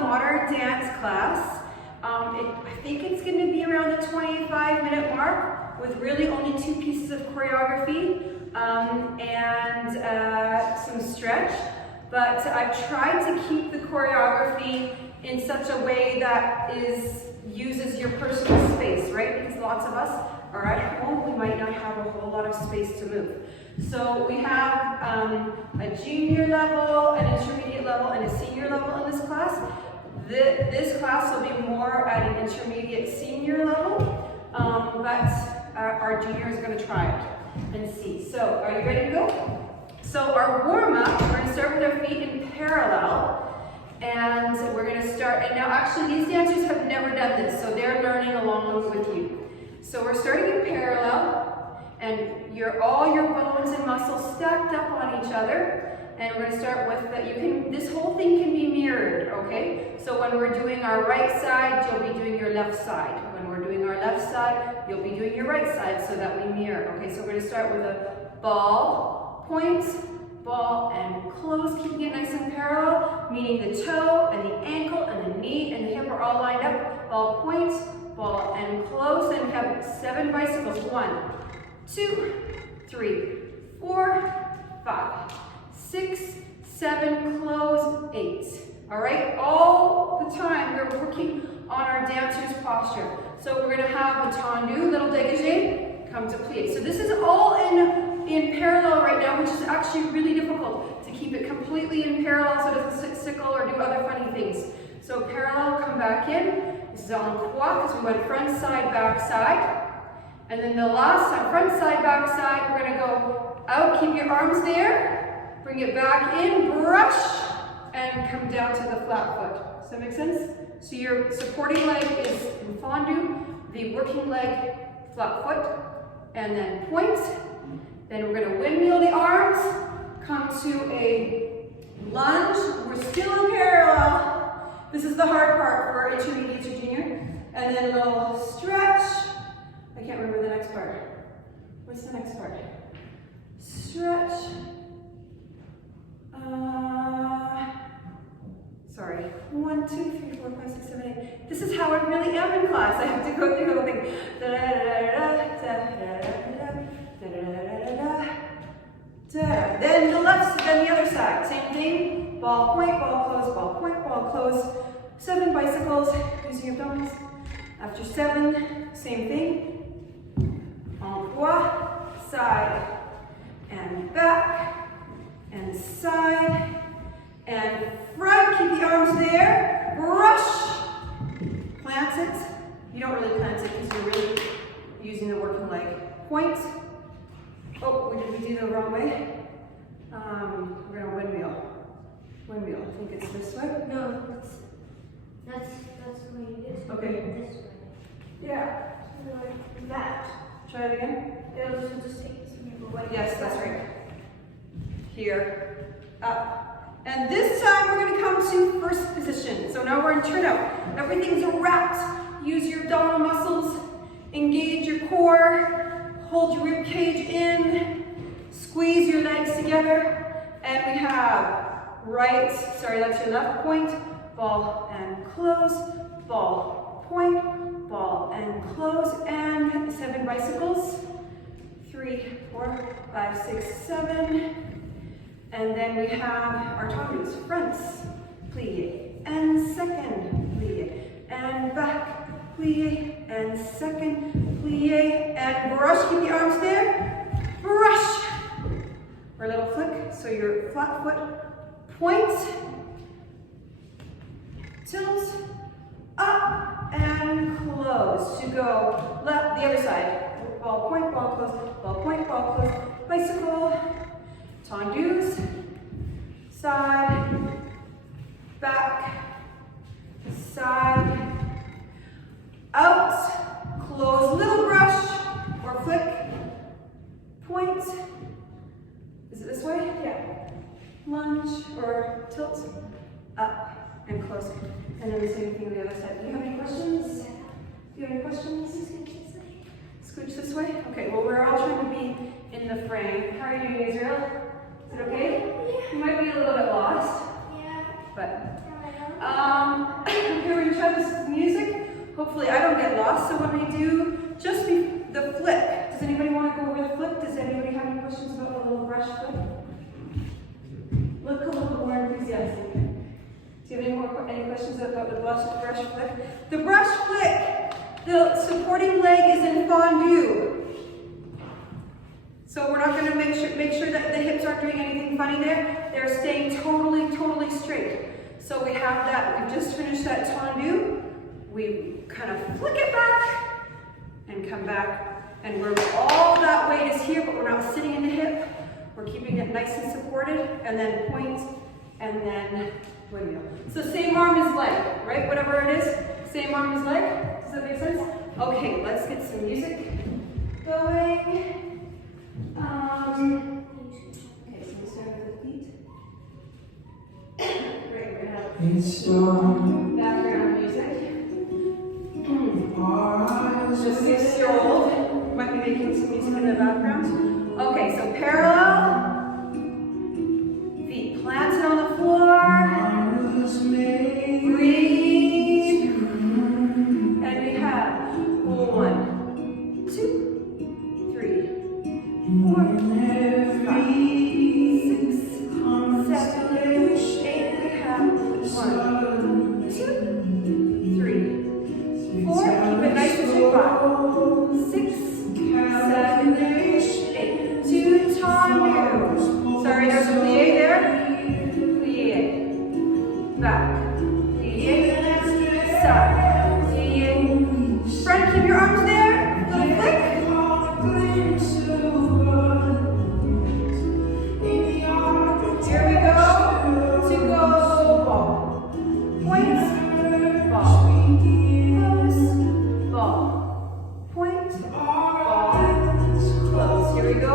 modern dance class. I think it's going to be around the 25-minute mark with really only 2 pieces of choreography and some stretch. But I've tried to keep the choreography in such a way that uses your personal space, right? Because lots of us are at home, we might not have a whole lot of space to move. So we have a junior level, an intermediate level, and a senior level in this class. This class will be more at an intermediate senior level, but our junior is going to try it and see. So are you ready to go? So our warm-up, we're going to start with our feet in parallel, and we're going to start, and now actually these dancers have never done this, so they're learning along with you. So we're starting in parallel, and all your bones and muscles stacked up on each other. And we're going to start with that. This whole thing can be mirrored, okay? So when we're doing our right side, you'll be doing your left side. When we're doing our left side, you'll be doing your right side so that we mirror. Okay, so we're going to start with a ball, point, ball, and close, keeping it nice and parallel, meaning the toe and the ankle and the knee and the hip are all lined up. Ball, point, ball, and close. And we have 7 bicycles. 1, 2, 3, 4, 5, 6, 7, close, 8. All right, all the time we're working on our dancer's posture. So we're going to have the tendu, little dégagé, come to plie. So this is all in parallel right now, which is actually really difficult to keep it completely in parallel so it doesn't sickle or do other funny things. So parallel, come back in. This is en croix because we went front side, back side. And then the last time, front side, back side, we're going to go out, keep your arms there. Bring it back in, brush, and come down to the flat foot. Does that make sense? So your supporting leg is in fondu, the working leg, flat foot, and then point. Then we're going to windmill the arms, come to a lunge. We're still in parallel. This is the hard part for our intermediate to junior. And then a little stretch. I can't remember the next part. What's the next part? Stretch. Sorry. 1, 2, 3, 4, 5, 6, 7, 8. This is how I really am in class. I have to go through the whole thing. Then the left, then the other side. Same thing. Ball, point, ball, close, ball, point, ball, close. 7 bicycles using your abdominals. After 7, same thing. En croix, side and back. And side, and front, keep the arms there, brush, plant it. You don't really plant it because you're really using the working leg. Point. Oh, did we do the wrong way? We're gonna windmill. Windmill, I think it's this way. No, that's the way it is. Okay. This way. Yeah. Like that. Try it again. It'll just take some away. Yes, that's right. Here, up. And this time we're going to come to first position. So now we're in turnout. Everything's wrapped. Use your abdominal muscles. Engage your core. Hold your rib cage in. Squeeze your legs together. And we have that's your left point. Ball and close. Ball, point, ball and close. And 7 bicycles. 3, 4, 5, 6, 7. And then we have our tendus, fronts, plie, and second, plie, and back, plie, and second, plie, and brush, keep the arms there, brush, or a little flick, so your flat foot, point, tilt, up, and close, to go left, the other side, ball, point, ball, close, ball, point, ball, close, bicycle, tendus, side, back, side, out, close, little brush, or flick, point, is it this way? Yeah. Lunge, or tilt, up, and close. And then the same thing on the other side. Do you have any questions? Do you have any questions? Scooch this way? Okay, well we're all trying to be in the frame. How are you doing, Israel? Is it okay? Yeah. You might be a little bit lost. Yeah. But, hopefully I don't get lost. So when we do just the flip, does anybody want to go over the flip? Does anybody have any questions about the little brush flip? Look a little more enthusiastic. Do you have any questions about the brush flip? The brush flip, the supporting leg is in fondue. So we're not going to make sure that the hips aren't doing anything funny there. They're staying totally straight. So we have that. We've just finished that tendu. We kind of flick it back and come back. And all that weight is here, but we're not sitting in the hip. We're keeping it nice and supported. And then point, and then windmill. So same arm as leg, right? Whatever it is, same arm as leg. Does that make sense? Okay, let's get some music going. Okay, so we'll start with the feet. Great, we're gonna have background music. The 6-year-old might be making some music in the background. Okay, so parallel, feet planted on the floor. Breathe. And we have 1, 2, 3, 4, 5, 6, 7, 8. We have 1, 2, 3, 4. Keep it nice and straight back. 6, 7, 8. 2 tendu. Sorry, there's a plie there. Plie. Back. Plie. Side. Plie. Front, keep your arms there. Little flick. Here we go. To go ball. Point. Ball. Close. Ball. Point. Ball. Close. Here we go.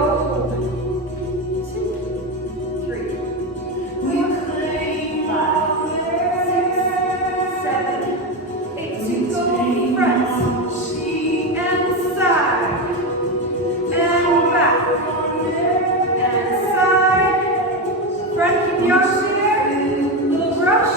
2, 3, 4, 5, 6, 7, 8. To go front. And side. And back. And side. Front, keep the arms there. Little brush.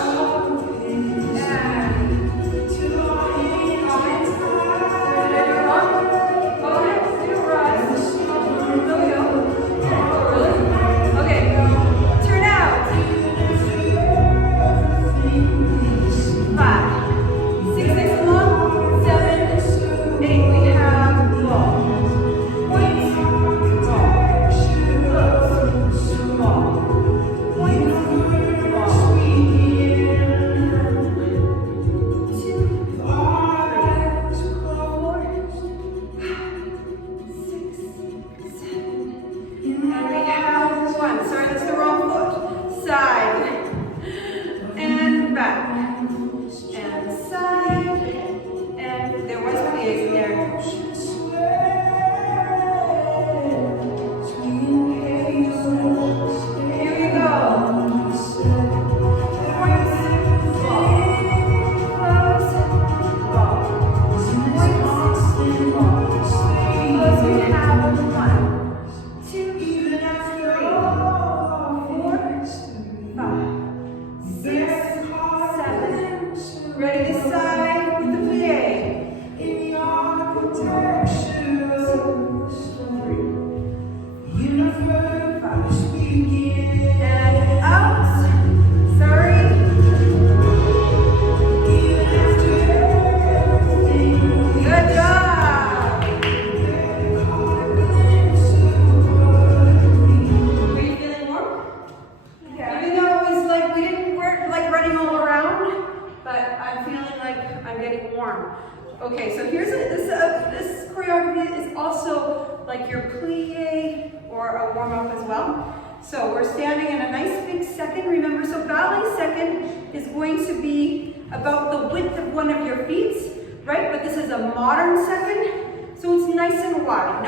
Okay, so here's this choreography is also like your plie or a warm-up as well. So we're standing in a nice big second. Remember, so ballet second is going to be about the width of one of your feet, right? But this is a modern second, so it's nice and wide.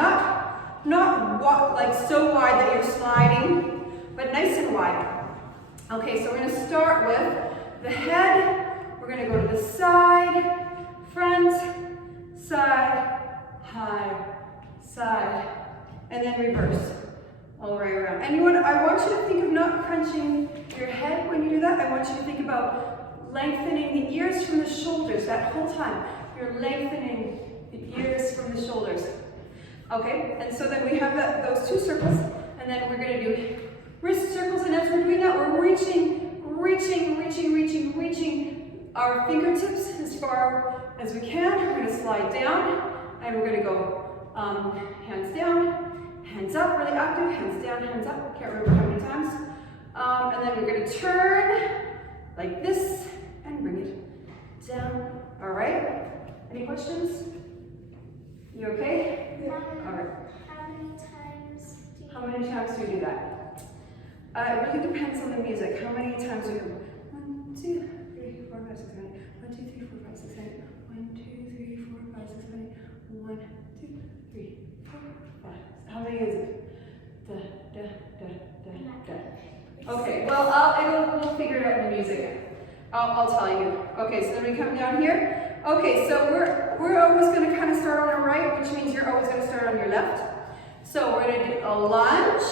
Not like so wide that you're sliding, but nice and wide. Okay, so we're gonna start with the head. We're gonna go to the side, front, side, high, side, and then reverse all the way around. And I want you to think of not crunching your head when you do that. I want you to think about lengthening the ears from the shoulders that whole time. You're lengthening the ears from the shoulders. Okay, and so then we have those two circles, and then we're going to do wrist circles, and as we're doing that, we're reaching our fingertips as far as we can. We're going to slide down, and we're going to go hands down, hands up, really active, hands down, hands up, can't remember how many times. And then we're going to turn like this and bring it down. All right, any questions? You okay? Yeah. All right. How many times do you How many times do you do that? It really depends on the music. How many times do you 1, 2, 3, 4, 5, 6, 7, 8. 1, 2, 3, 4, 5, 6, 7, 8. 1, 2, 3, 4, 5, 6, 7, 8. 1, 2, 3, 4, 5. How many is it? Da, da, da, da, da. Okay, well, we'll figure it out in the music. I'll tell you. Okay, so then we come down here. Okay, so we're always going to kind of start on our right, which means you're always going to start on your left. So we're going to do a lunge,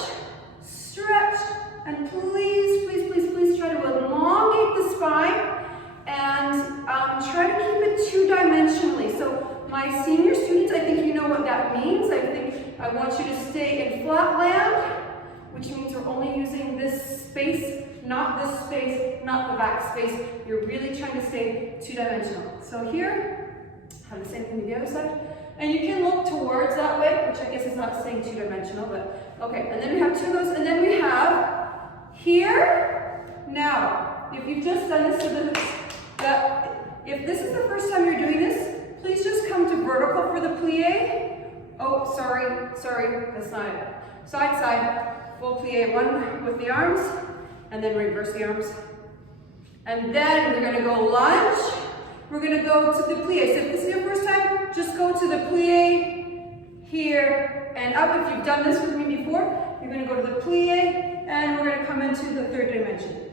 stretch, and please try to elongate the spine and try to keep it two-dimensionally. So my senior students, I think you know what that means. I want you to stay in flatland, which means we're only using this space, not this space, not the back space. You're really trying to stay two-dimensional. So here, have the same thing to the other side. And you can look towards that way, which I guess is not saying two-dimensional, but okay. And then we have two of those, and then we have here. Now, if you've just done this, if this is the first time you're doing this, please just come to vertical for the plie. Oh, sorry, that's not it. Side, full plie, one with the arms, and then reverse the arms. And then we're gonna go lunge. We're gonna go to the plie. So if this is your first time, just go to the plie, here, and up. If you've done this with me before, you're gonna go to the plie, and we're gonna come into the third dimension.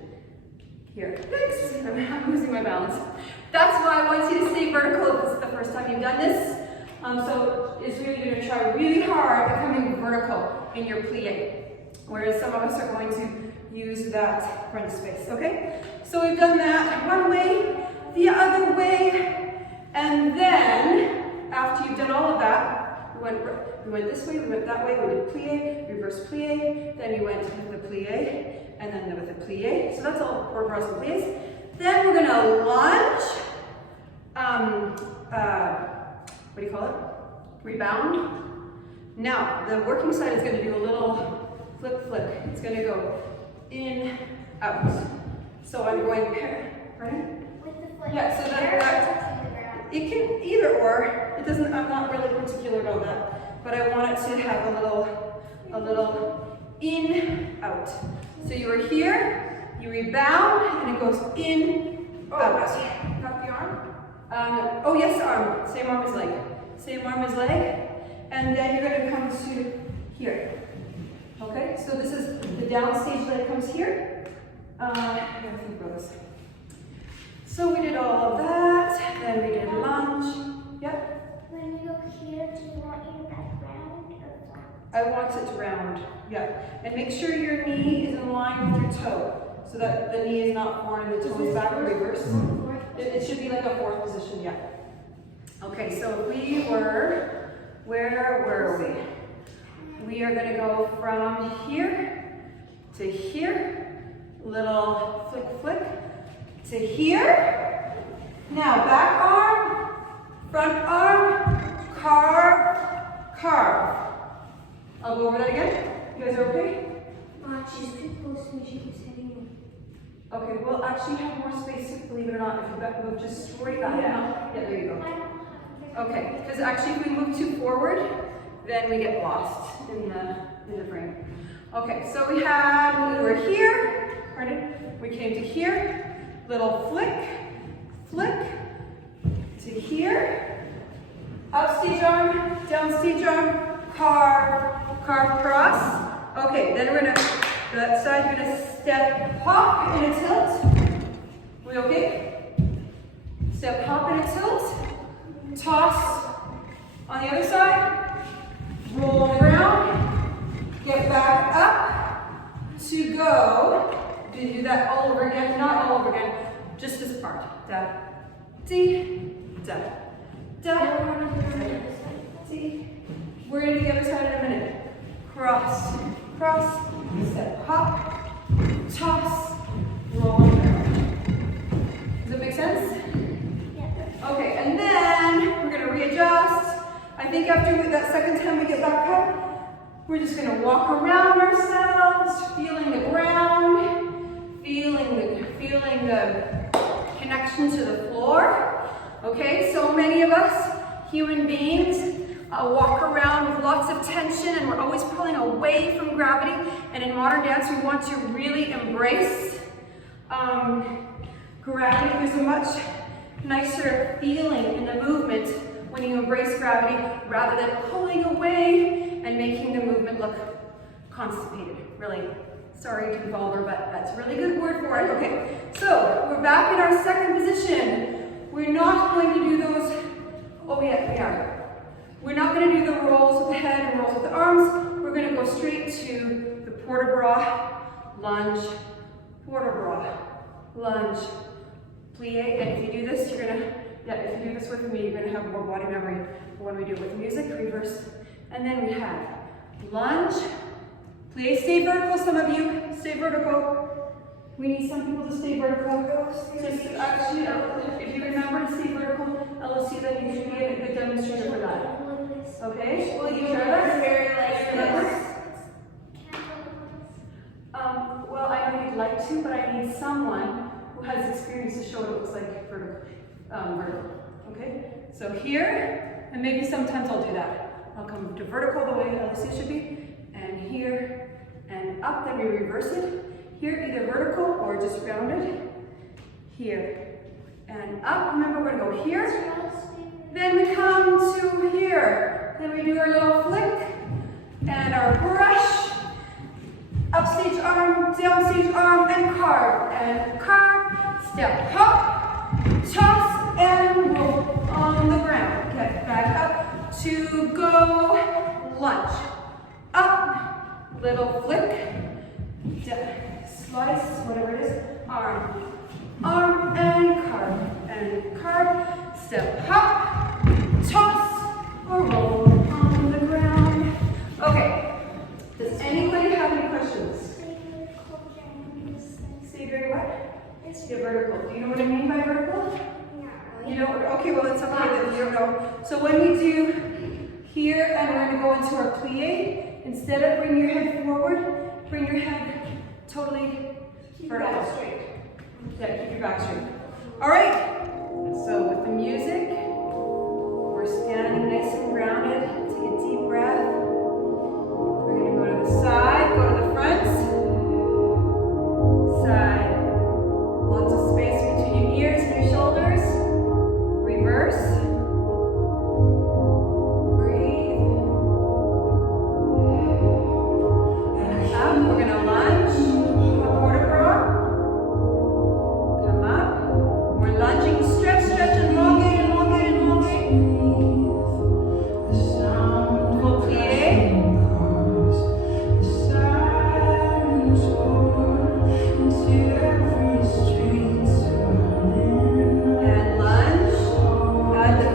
Here, thanks, I'm losing my balance. That's why I want you to stay vertical if this is the first time you've done this. So it's really gonna try really hard at coming vertical in your plie, whereas some of us are going to use that front space, okay? So we've done that one way, the other way, and then after you've done all of that, we went this way, we went that way, we did plie, reverse plie, then we went with the plie, and then with the plie. So that's all 4 bras and plies. Then we're gonna lunge, what do you call it? Rebound. Now, the working side is gonna do a little flick. It's gonna go in, out. So I'm going, pardon? With the foot. Yeah, so that it can either or. It doesn't. I'm not really particular about that, but I want it to have a little in, out. So you are here, you rebound, and it goes in, out. Got the arm? Oh yes, arm. Same arm as leg. Same arm as leg, and then you're going to come to here. Okay, so this is the downstage leg comes here. I gotta think about this. So we did all of that, then we did lunge. Yep. When you go here, do you want your back round or flat? I want it round. Yep. And make sure your knee is in line with your toe, so that the knee is not forward and the toe is back or reverse. It should be like a 4th position. Yeah. Okay. So we were, where were we? We are going to go from here to here, little flick, to here. Now back arm, front arm, carve. I'll go over that again. You guys are okay? She's too close to me, she keeps hitting me. Okay, we'll actually have more space, believe it or not, if you move just straight back. Yeah, there you go. Okay, because actually if we move too forward, then we get lost in the frame. Okay, so we were here, pardon? We came to here, little flick, to here, up stage arm, down stage arm, carve, cross. Okay, then we're gonna, that side, you're gonna step, hop, and a tilt. We okay? Step, hop, and a tilt. Toss on the other side. Roll around. Get back up to go. Do that all over again. Not all over again. Just this part. Da, dee, da, See? We're going to do the other side in a minute. Cross, cross, step, hop, toss, roll. Does that make sense? Yeah. Okay, and then we're going to readjust. I think after that second time we get back up, we're just going to walk around ourselves, feeling the ground, feeling the connection to the floor. Okay, so many of us human beings walk around with lots of tension, and we're always pulling away from gravity. And in modern dance, we want to really embrace gravity. There's a much nicer feeling in the movement when you embrace gravity rather than pulling away and making the movement look constipated. Really, sorry to be vulgar, but that's a really good word for it. Okay, so we're back in our second position. We're not going to do those, oh yeah, we are. We're not going to do the rolls with the head and rolls with the arms. We're going to go straight to the port de bras, lunge, port de bras, lunge, plie. And if you do this, you're going to, if you do this with me, you're going to have more body memory when we do it with music, reverse. And then we have lunge, plie, stay vertical, some of you, stay vertical. We need some people to stay vertical. Just actually, if you remember to stay vertical, LOC, then you should be a good demonstrator for that. Okay, will you try that? Very like Well, I know you'd like to, but I need someone who has experience to show what it looks like vertical. Okay, so here, and maybe sometimes I'll do that. I'll come to vertical the way LOC should be, and here, and up, then we reverse it. Here, either vertical or just rounded. Here, and up. Remember, we're going to go here. Then we come to here. Then we do our little flick and our brush. Upstage arm, downstage arm, and carve. And carve, step, hop, toss, and roll on the ground. Get back up to go lunge. Up, little flick, slice, whatever it is, arm, arm, and carve, step, hop, toss, or roll on the ground. Okay, does anybody have any questions? Say very what? Yeah, vertical. Do you know what I mean by vertical? You don't? Okay, well, it's okay that you don't know. So when we do here, and we're going to go into our plie, instead of bring your head forward, bring your head totally vertical. Straight. Yeah, keep your back straight. All right, so with the music, we're standing nice and grounded. Take a deep breath. We're going to go to the side, go to the front. Side. Lots of space between your ears and your shoulders. Reverse. Breathe. And up. We're going to lunge. Port de bras. Come up. We're lunging. Stretch, stretch, elongate, elongate, elongate. Full plie. And lunge. Add the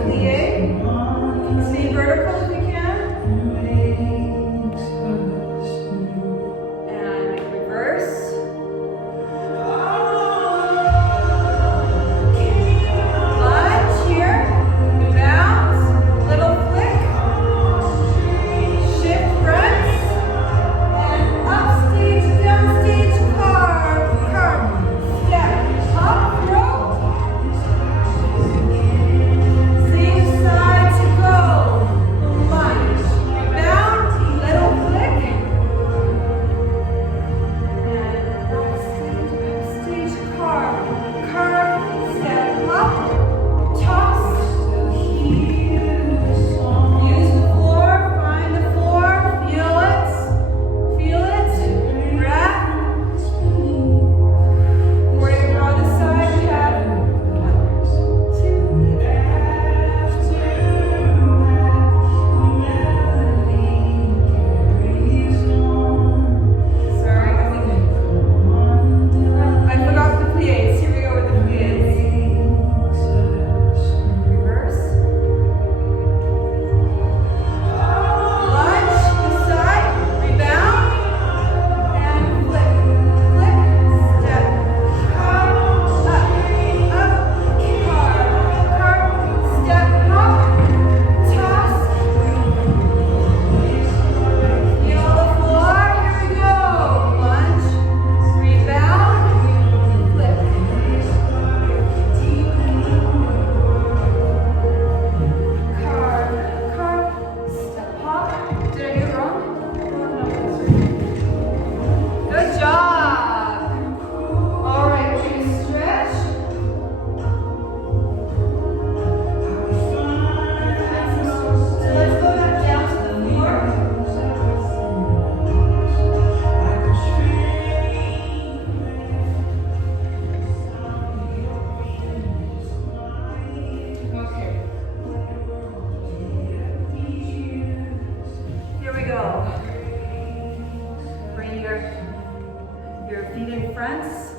in fronts,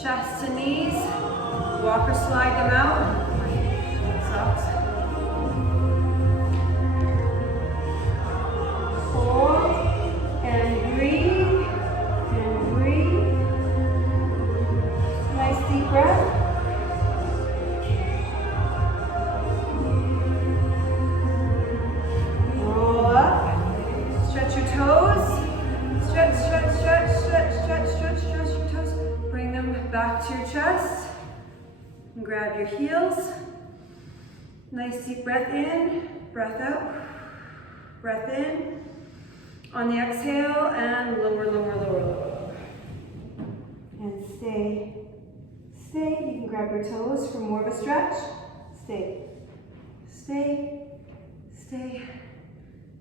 chest to knees, walk or slide them out. Socks. Hold and breathe and breathe. Nice deep breath. Roll up. Stretch your toes. Stretch, stretch, stretch, stretch, stretch, stretch, stretch your toes. Bring them back to your chest. And grab your heels. Nice deep breath in, breath out, breath in. On the exhale, and lower, lower, lower, lower. And stay, stay. You can grab your toes for more of a stretch. Stay, stay, stay,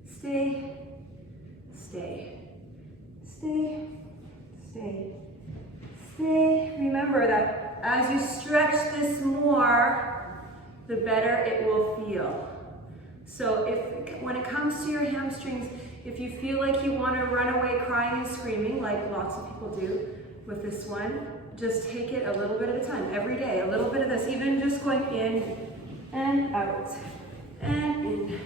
stay, stay, stay, stay, stay. Remember that as you stretch this more, the better it will feel. So when it comes to your hamstrings, if you feel like you want to run away crying and screaming, like lots of people do with this one, just take it a little bit at a time, every day, a little bit of this, even just going in and out, and in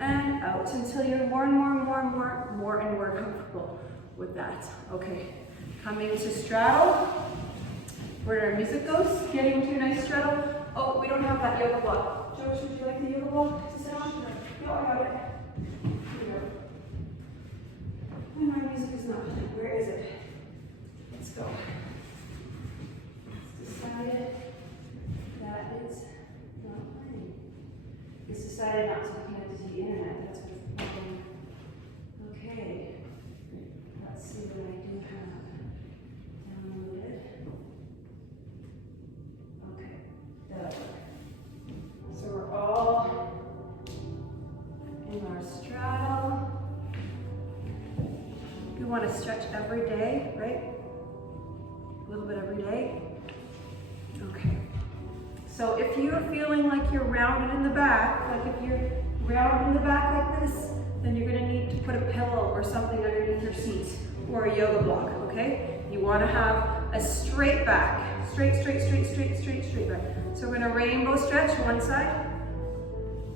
and out, until you're more and more comfortable with that. Okay, coming to straddle, where our music goes, getting to a nice straddle. Oh, we don't have that yoga block. Josh, would you like the yoga block to sit on? No, I got it. Here we go. And my music is not. Where is it? Let's go. It's decided that it's not playing. It's decided not to connect to the internet. That's what's the problem. Okay. Let's see what I do have downloaded. Okay. That'll work. So we're all in our straddle. We want to stretch every day, right? A little bit every day. Okay. So if you're feeling like you're rounded in the back, like if you're rounded in the back like this, then you're going to need to put a pillow or something underneath your seat or a yoga block, okay? You want to have a straight back. Straight, straight, straight, straight, straight, straight back. So we're going to rainbow stretch one side.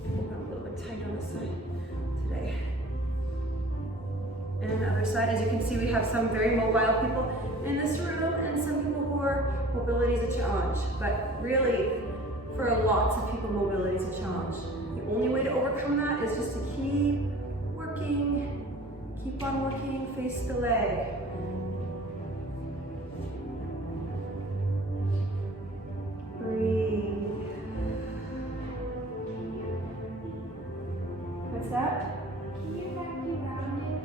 I'm a little bit tight on this side today. And the other side, as you can see, we have some very mobile people in this room and some people who are mobility is a challenge. But really, for lots of people, mobility is a challenge. The only way to overcome that is just to keep working, keep on working, face the leg. Breathe. What's that? Can your back be rounded?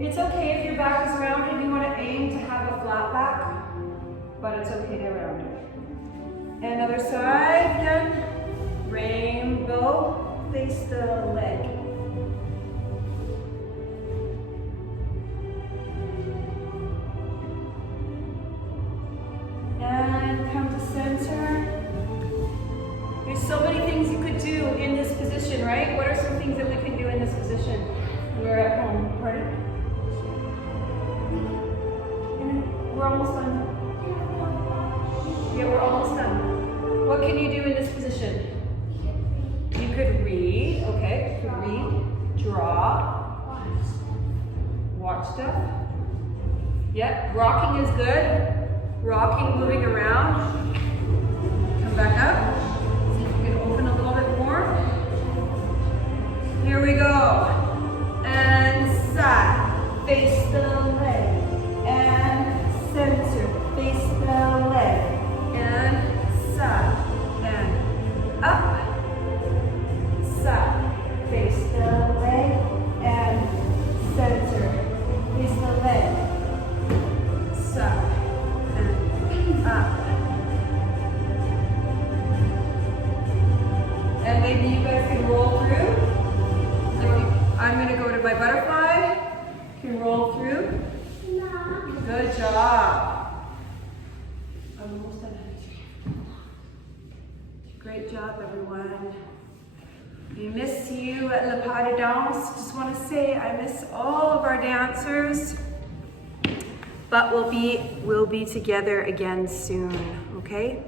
It's okay if your back is rounded. You want to aim to have a flat back, but it's okay to round it. And other side again. Rainbow. Face the leg. And come to center. There's so many things you could do in this position, right? What are some things that we can do in this position when we're at home? Pardon? And we're almost done. Yeah, we're almost done. What can you do in this position? You could read, okay? You could read, draw, watch stuff. Yep, rocking is good. Rocking, moving around. Come back up. See if you can open a little bit more. Here we go. And side. Face the leg. And center. Face the leg. And side. And up. Side. Face the leg. And center. Face the leg. Side. Up. And maybe you guys can roll through. I'm going to go to my butterfly. You can roll through. Good job. I'm almost done. Great job, everyone. We miss you at Le Pas de Danse. Just want to say I miss all of our dancers. but we'll be together again soon, okay?